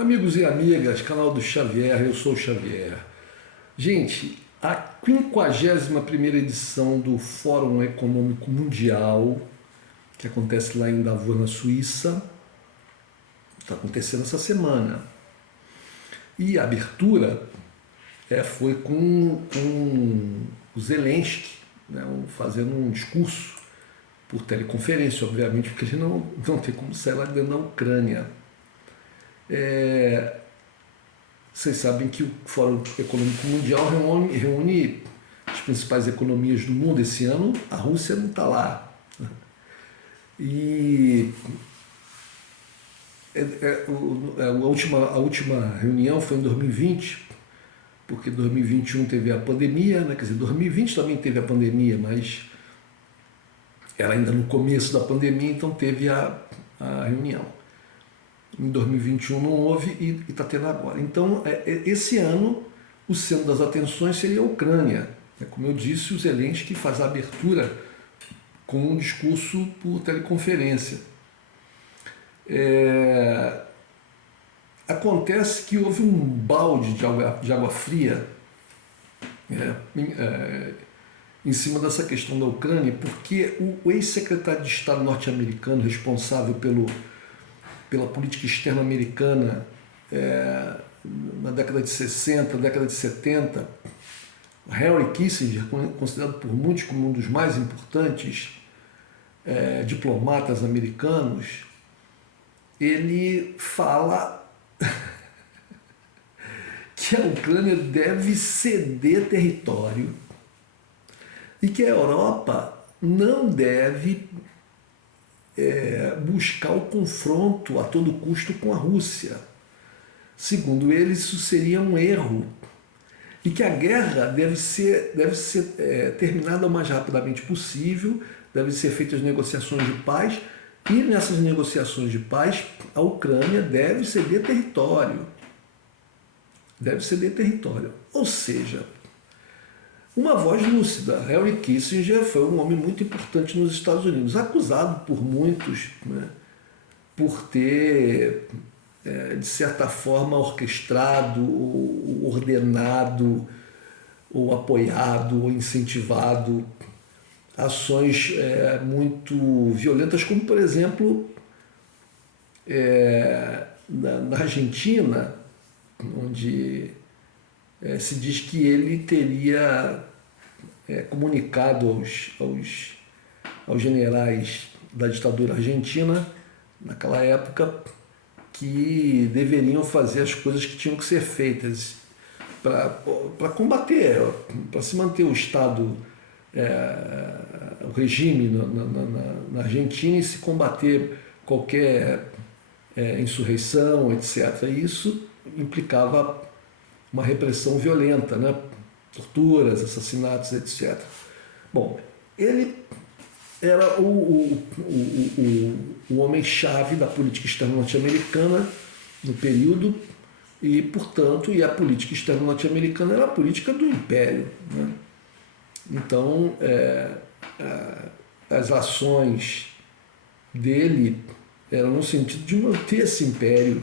Amigos e amigas, canal do Xavier, eu sou o Xavier. Gente, a 51ª edição do Fórum Econômico Mundial, que acontece lá em Davos, na Suíça, está acontecendo essa semana. E a abertura foi com o Zelensky, né, fazendo um discurso por teleconferência, obviamente, porque ele não tem como sair lá dentro da Ucrânia. Vocês sabem que o Fórum Econômico Mundial reúne as principais economias do mundo. Esse ano a Rússia não está lá. E a última reunião foi em 2020, porque 2021 teve a pandemia, né? Quer dizer, 2020 também teve a pandemia, mas era ainda no começo da pandemia, então teve a reunião. Em 2021 não houve e está tendo agora. Então, esse ano, o centro das atenções seria a Ucrânia. Como eu disse, o Zelensky faz a abertura com um discurso por teleconferência. Acontece que houve um balde de água fria em cima dessa questão da Ucrânia, porque o ex-secretário de Estado norte-americano responsável pela política externa americana na década de 60, década de 70, Henry Kissinger, considerado por muitos como um dos mais importantes diplomatas americanos, ele fala que a Ucrânia deve ceder território e que a Europa não deve buscar o confronto a todo custo com a Rússia. Segundo ele, isso seria um erro e que a guerra deve ser terminada o mais rapidamente possível, devem ser feitas negociações de paz e nessas negociações de paz a Ucrânia deve ceder território. Deve ceder território. Ou seja, uma voz lúcida. Henry Kissinger foi um homem muito importante nos Estados Unidos, acusado por muitos, né, por ter, de certa forma, orquestrado, ou ordenado, ou apoiado, ou incentivado ações muito violentas, como, por exemplo, na Argentina, onde se diz que ele teria comunicado aos generais da ditadura argentina, naquela época, que deveriam fazer as coisas que tinham que ser feitas para combater, para se manter o Estado, o regime na Argentina e se combater qualquer insurreição, etc. E isso implicava uma repressão violenta, né? Torturas, assassinatos, etc. Bom, ele era o homem-chave da política externa norte-americana no período e, portanto, a política externa norte-americana era a política do império, né? Então, as ações dele eram no sentido de manter esse império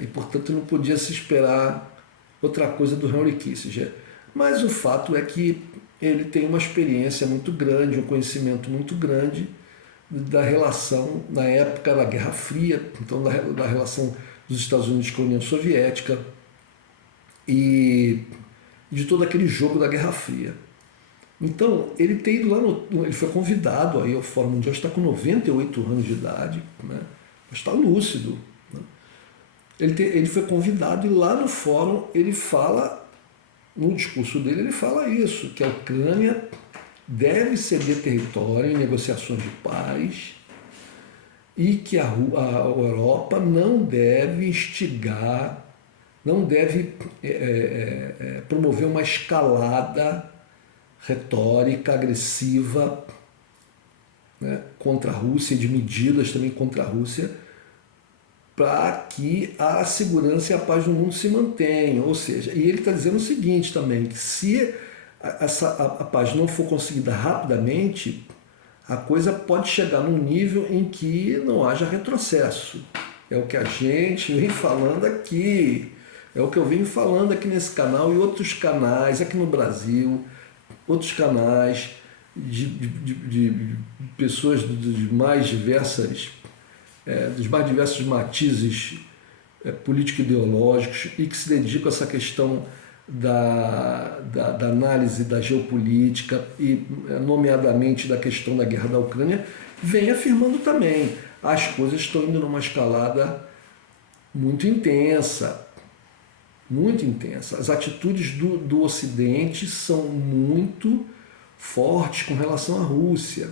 e, portanto, não podia se esperar outra coisa do Henry Kissinger. Mas o fato é que ele tem uma experiência muito grande, um conhecimento muito grande da relação, na época da Guerra Fria, então da relação dos Estados Unidos com a União Soviética e de todo aquele jogo da Guerra Fria. Então, ele tem ido lá, ele foi convidado aí ao Fórum Mundial, está com 98 anos de idade, né? Está lúcido. Ele foi convidado e lá no fórum ele fala, no discurso dele, ele fala isso, que a Ucrânia deve ceder território em negociações de paz e que a Europa não deve instigar, não deve promover uma escalada retórica agressiva, né, contra a Rússia, de medidas também contra a Rússia, para que a segurança e a paz no mundo se mantenham. Ou seja, e ele está dizendo o seguinte também, que se a paz não for conseguida rapidamente, a coisa pode chegar num nível em que não haja retrocesso. É o que a gente vem falando aqui. É o que eu venho falando aqui nesse canal e outros canais aqui no Brasil, outros canais de pessoas dos mais diversos matizes político-ideológicos e que se dedicam a essa questão da análise da geopolítica e, nomeadamente, da questão da guerra da Ucrânia, vem afirmando também as coisas estão indo numa escalada muito intensa. Muito intensa. As atitudes do Ocidente são muito fortes com relação à Rússia.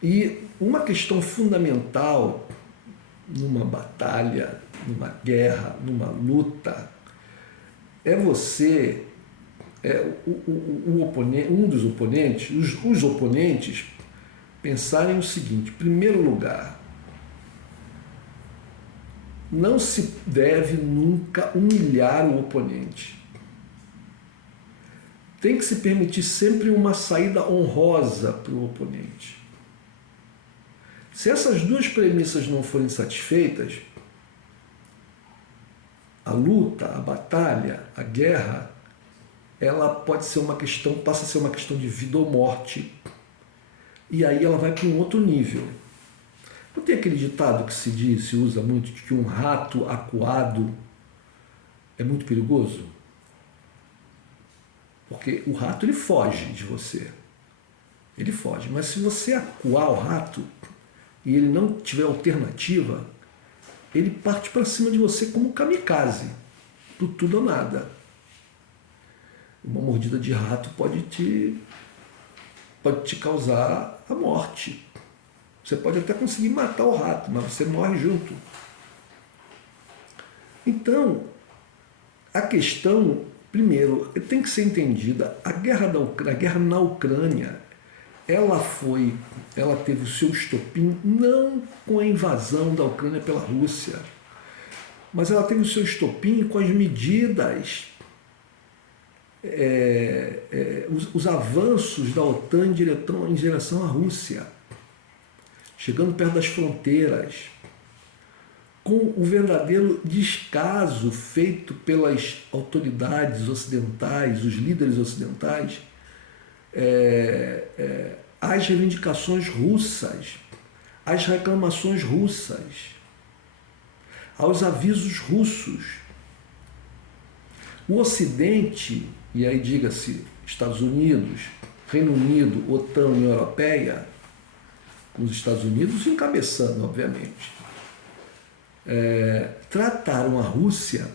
E uma questão fundamental numa batalha, numa guerra, numa luta, é você, um dos oponentes, os oponentes, pensarem o seguinte: em primeiro lugar, não se deve nunca humilhar o oponente. Tem que se permitir sempre uma saída honrosa para o oponente. Se essas duas premissas não forem satisfeitas, a luta, a batalha, a guerra, ela pode ser uma questão, passa a ser uma questão de vida ou morte. E aí ela vai para um outro nível. Não tem aquele ditado que se usa muito, de que um rato acuado é muito perigoso? Porque o rato, ele foge de você. Ele foge. Mas se você acuar o rato e ele não tiver alternativa, ele parte para cima de você como um kamikaze, do tudo ou nada. Uma mordida de rato pode te causar a morte. Você pode até conseguir matar o rato, mas você morre junto. Então, a questão, primeiro, tem que ser entendida, a guerra na Ucrânia, ela teve o seu estopim não com a invasão da Ucrânia pela Rússia, mas ela teve o seu estopim com as medidas, os avanços da OTAN em direção à Rússia, chegando perto das fronteiras, com o verdadeiro descaso feito pelas autoridades ocidentais, os líderes ocidentais, às reivindicações russas, às reclamações russas, aos avisos russos. O Ocidente, e aí diga-se Estados Unidos, Reino Unido, OTAN, União Europeia, com os Estados Unidos encabeçando, obviamente, trataram a Rússia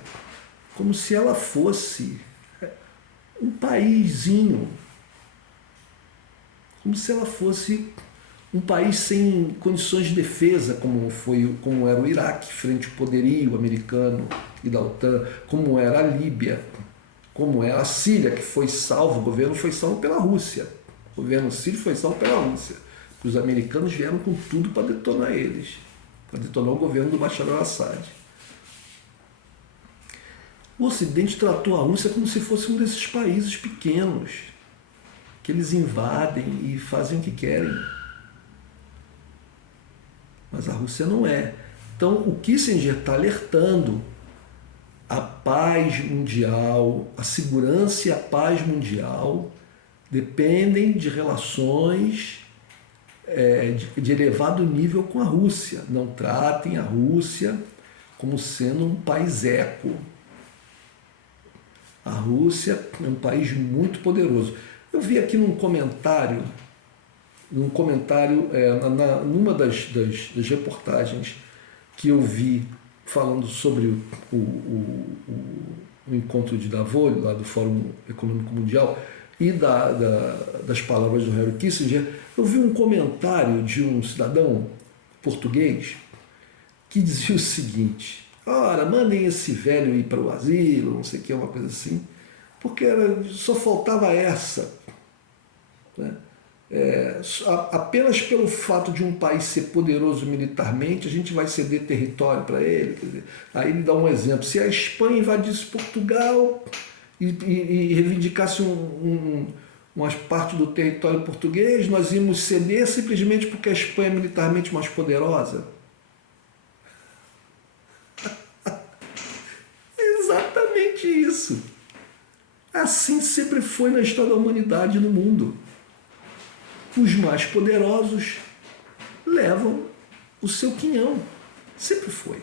como se ela fosse um paísinho, como se ela fosse um país sem condições de defesa, como era o Iraque, frente ao poderio americano e da OTAN, como era a Líbia, como era a Síria, que foi salvo, o governo foi salvo pela Rússia. O governo sírio foi salvo pela Rússia. Os americanos vieram com tudo para detonar eles, para detonar o governo do Bashar al-Assad. O Ocidente tratou a Rússia como se fosse um desses países pequenos, que eles invadem e fazem o que querem. Mas a Rússia não é. Então o Kissinger está alertando: a paz mundial, a segurança e a paz mundial dependem de relações de elevado nível com a Rússia. Não tratem a Rússia como sendo um país eco. A Rússia é um país muito poderoso. Eu vi aqui num comentário, numa das reportagens que eu vi falando sobre o encontro de Davos, lá do Fórum Econômico Mundial, e das palavras do Henry Kissinger, eu vi um comentário de um cidadão português que dizia o seguinte: ora, mandem esse velho ir para o asilo, não sei o que, uma coisa assim, porque só faltava essa. Né? Apenas pelo fato de um país ser poderoso militarmente, a gente vai ceder território para ele. Quer dizer, aí ele dá um exemplo: se a Espanha invadisse Portugal e reivindicasse uma parte do território português, nós íamos ceder simplesmente porque a Espanha é militarmente mais poderosa. exatamente isso. Assim sempre foi na história da humanidade e no mundo. Os mais poderosos levam o seu quinhão. Sempre foi.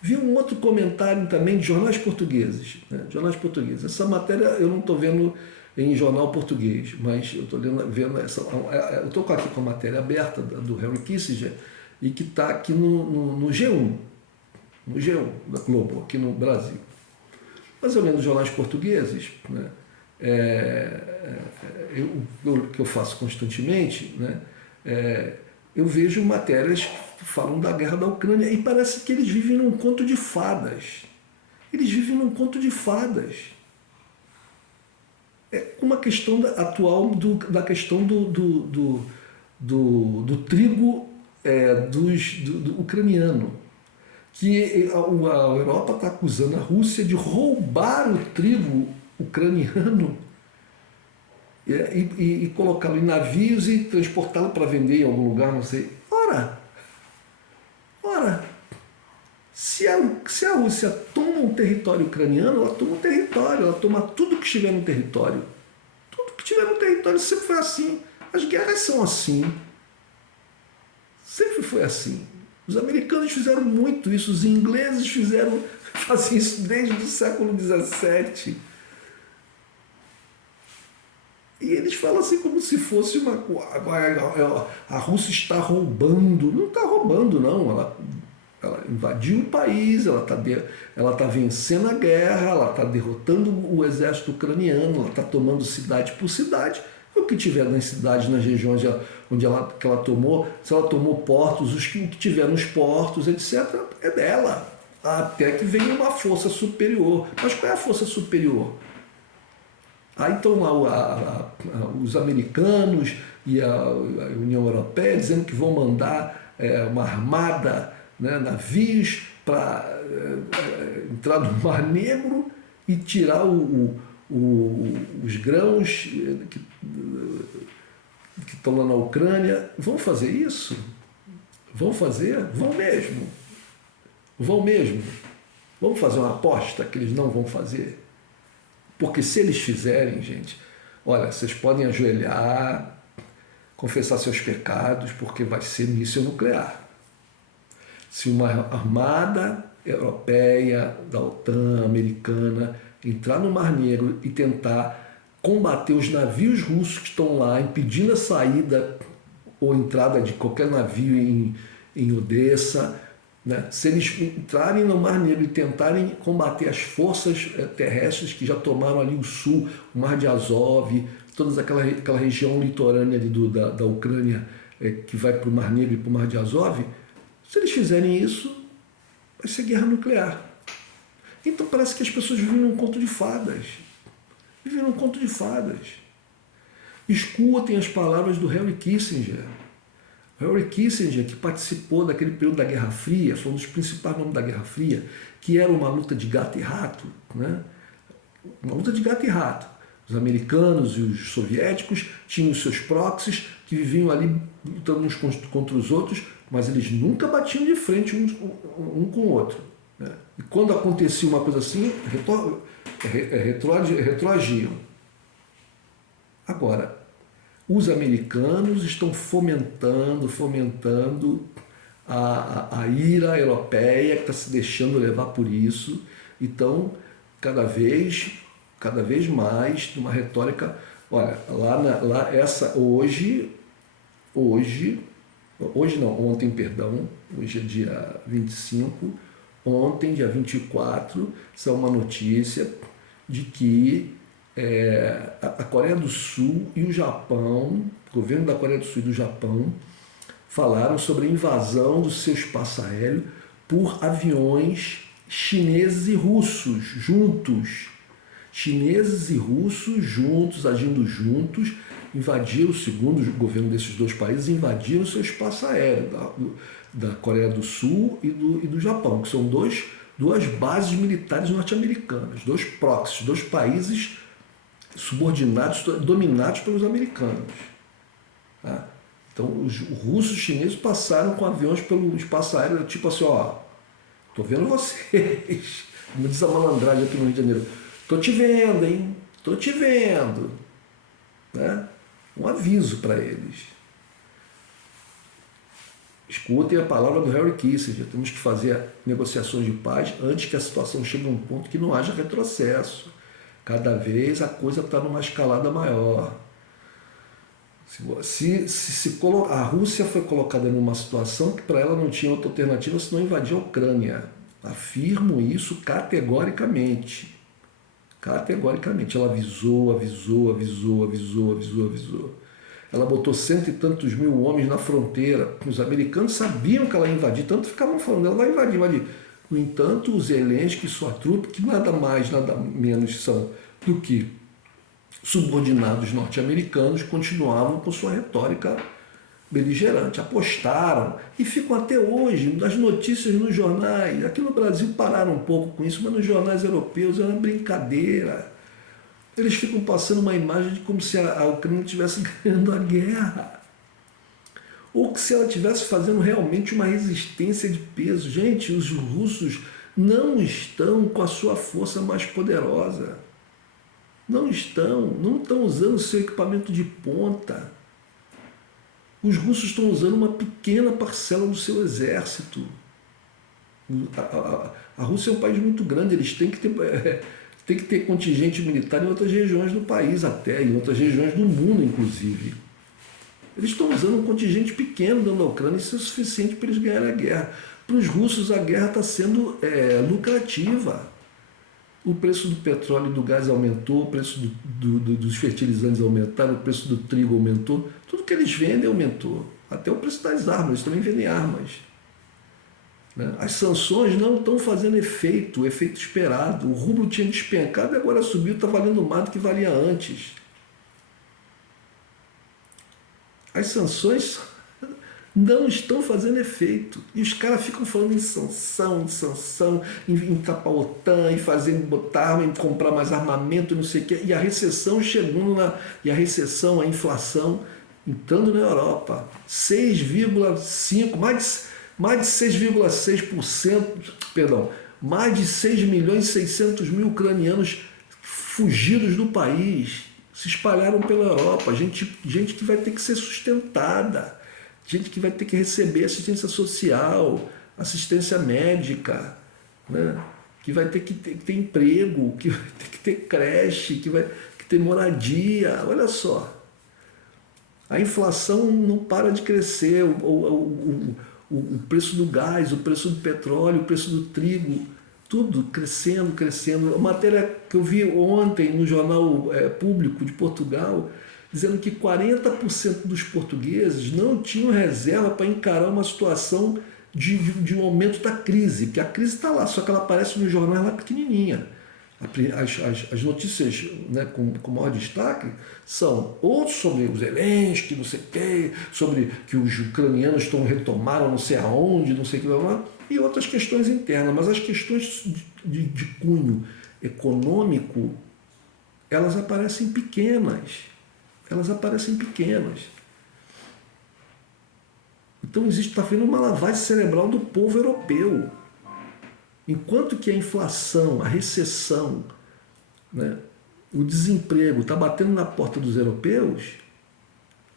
Vi um outro comentário também de jornais portugueses. Né? Jornais portugueses. Essa matéria eu não estou vendo em jornal português, mas eu estou vendo essa. Eu estou aqui com a matéria aberta do Henry Kissinger e que está aqui no G1, no G1 da Globo, aqui no Brasil. Mas eu lendo jornais portugueses, né? Que eu faço constantemente, né? Eu vejo matérias que falam da guerra da Ucrânia e parece que eles vivem num conto de fadas. Eles vivem num conto de fadas. É uma questão atual da questão do trigo do ucraniano, que a Europa está acusando a Rússia de roubar o trigo ucraniano e colocá-lo em navios e transportá-lo para vender em algum lugar, não sei. Ora, se a Rússia toma um território ucraniano, ela toma um território, ela toma tudo que estiver no território. Tudo que estiver no território sempre foi assim. As guerras são assim. Sempre foi assim. Os americanos fizeram muito isso, os ingleses fazem isso desde o século XVII. E eles falam assim como se fosse a Rússia está roubando. Não está roubando, não. Ela invadiu o país, ela tá vencendo a guerra, ela está derrotando o exército ucraniano, ela está tomando cidade por cidade. O que tiver nas cidades, nas regiões que ela tomou, se ela tomou portos, o que tiver nos portos, etc., é dela. Até que venha uma força superior. Mas qual é a força superior? Aí estão lá os americanos e a União Europeia dizendo que vão mandar uma armada, né, navios para entrar no Mar Negro e tirar os grãos que estão lá na Ucrânia. Vão fazer isso? Vão fazer? Vão mesmo. Vão mesmo. Vamos fazer uma aposta que eles não vão fazer? Porque se eles fizerem, gente, olha, vocês podem ajoelhar, confessar seus pecados, porque vai ser míssil nuclear. Se uma armada europeia, da OTAN, americana, entrar no Mar Negro e tentar combater os navios russos que estão lá, impedindo a saída ou entrada de qualquer navio em Odessa, né? Se eles entrarem no Mar Negro e tentarem combater as forças terrestres que já tomaram ali o sul, o Mar de Azov, toda aquela região litorânea ali da Ucrânia que vai para o Mar Negro e para o Mar de Azov, se eles fizerem isso, vai ser guerra nuclear. Então parece que as pessoas vivem num conto de fadas. Vivem num conto de fadas. Escutem as palavras do Henry Kissinger. Henry Kissinger, que participou daquele período da Guerra Fria, foi um dos principais nomes da Guerra Fria, que era uma luta de gato e rato, né? Uma luta de gato e rato. Os americanos e os soviéticos tinham os seus proxies que viviam ali lutando uns contra os outros, mas eles nunca batiam de frente um com o outro, né? E quando acontecia uma coisa assim, retroagiam. Agora, os americanos estão fomentando a ira europeia, que está se deixando levar por isso. Então, cada vez mais, numa retórica. Olha, ontem, perdão, hoje é dia 25, ontem, dia 24, saiu uma notícia de que a Coreia do Sul e o Japão, o governo da Coreia do Sul e do Japão, falaram sobre a invasão do seu espaço aéreo por aviões chineses e russos juntos. Chineses e russos juntos, agindo juntos, invadiram, segundo o governo desses dois países, invadiram o seu espaço aéreo da Coreia do Sul e do Japão, que são duas bases militares norte-americanas, dois proxies, dois países subordinados, dominados pelos americanos. Tá? Então, os russos e os chineses passaram com aviões pelo espaço aéreo, tipo assim, ó, Tô vendo vocês. Como diz a malandragem aqui no Rio de Janeiro. Tô te vendo, hein? Tô te vendo. Né? Um aviso para eles. Escutem a palavra do Henry Kissinger. Temos que fazer negociações de paz antes que a situação chegue a um ponto que não haja retrocesso. Cada vez a coisa está numa escalada maior. A Rússia foi colocada numa situação que para ela não tinha outra alternativa senão invadir a Ucrânia. Afirmo isso categoricamente. Categoricamente. Ela avisou. Ela botou 100 e tantos mil homens na fronteira. Os americanos sabiam que ela ia invadir, tanto ficavam falando, ela vai invadir. No entanto, os Zelensky e sua trupe, que nada mais, nada menos são do que subordinados norte-americanos, continuavam com sua retórica beligerante. Apostaram e ficam até hoje nas notícias nos jornais. Aqui no Brasil pararam um pouco com isso, mas nos jornais europeus é uma brincadeira. Eles ficam passando uma imagem de como se a Ucrânia estivesse ganhando a guerra. Ou que se ela estivesse fazendo realmente uma resistência de peso. Gente, os russos não estão com a sua força mais poderosa. Não estão usando seu equipamento de ponta. Os russos estão usando uma pequena parcela do seu exército. A Rússia é um país muito grande, eles têm que ter contingente militar em outras regiões do país até, em outras regiões do mundo, inclusive. Eles estão usando um contingente pequeno dentro da Ucrânia, isso é suficiente para eles ganharem a guerra. Para os russos, a guerra está sendo lucrativa. O preço do petróleo e do gás aumentou, o preço dos fertilizantes aumentaram, o preço do trigo aumentou, tudo que eles vendem aumentou. Até o preço das armas, eles também vendem armas. As sanções não estão fazendo efeito, o efeito esperado. O rublo tinha despencado e agora subiu, está valendo mais do que valia antes. As sanções não estão fazendo efeito. E os caras ficam falando em sanção, em tapar a OTAN, em botar arma, em comprar mais armamento, não sei o quê. E a recessão chegando e a recessão, a inflação entrando na Europa. 6,5%, mais de 6,6%, perdão, mais de 6 milhões e 600 mil ucranianos fugidos do país, se espalharam pela Europa, gente que vai ter que ser sustentada, gente que vai ter que receber assistência social, assistência médica, né? Que vai ter que ter emprego, que vai ter que ter creche, que vai ter que ter moradia. Olha só, a inflação não para de crescer, o preço do gás, o preço do petróleo, o preço do trigo, tudo crescendo. A matéria que eu vi ontem no jornal público de Portugal, dizendo que 40% dos portugueses não tinham reserva para encarar uma situação de um aumento da crise, que a crise está lá, só que ela aparece no jornal lá pequenininha. As notícias, né, com maior destaque são outros sobre os Zelensky, não sei o quê, sobre que os ucranianos retomaram não sei aonde, não sei o que lá, e outras questões internas. Mas as questões de cunho econômico, elas aparecem pequenas. Então está havendo uma lavagem cerebral do povo europeu. Enquanto que a inflação, a recessão, né, o desemprego está batendo na porta dos europeus,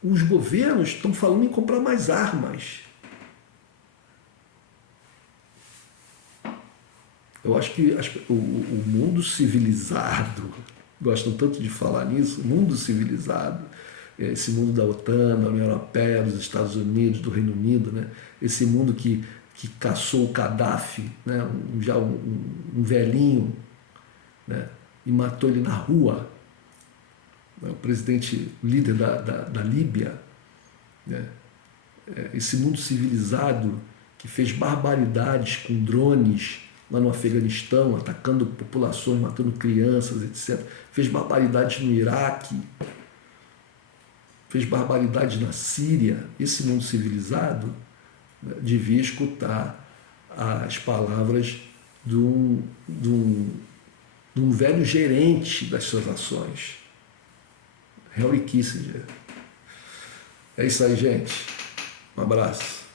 os governos estão falando em comprar mais armas. Eu acho que o mundo civilizado, gostam tanto de falar nisso, o mundo civilizado, esse mundo da OTAN, da União Europeia, dos Estados Unidos, do Reino Unido, né, esse mundo que caçou o Gaddafi, né, um velhinho, né, e matou ele na rua, né, o presidente, líder da Líbia, né, esse mundo civilizado que fez barbaridades com drones lá no Afeganistão, atacando populações, matando crianças, etc. Fez barbaridades no Iraque, fez barbaridades na Síria. Esse mundo civilizado devia escutar as palavras de um velho gerente das suas ações, Henry Kissinger. É isso aí, gente. Um abraço.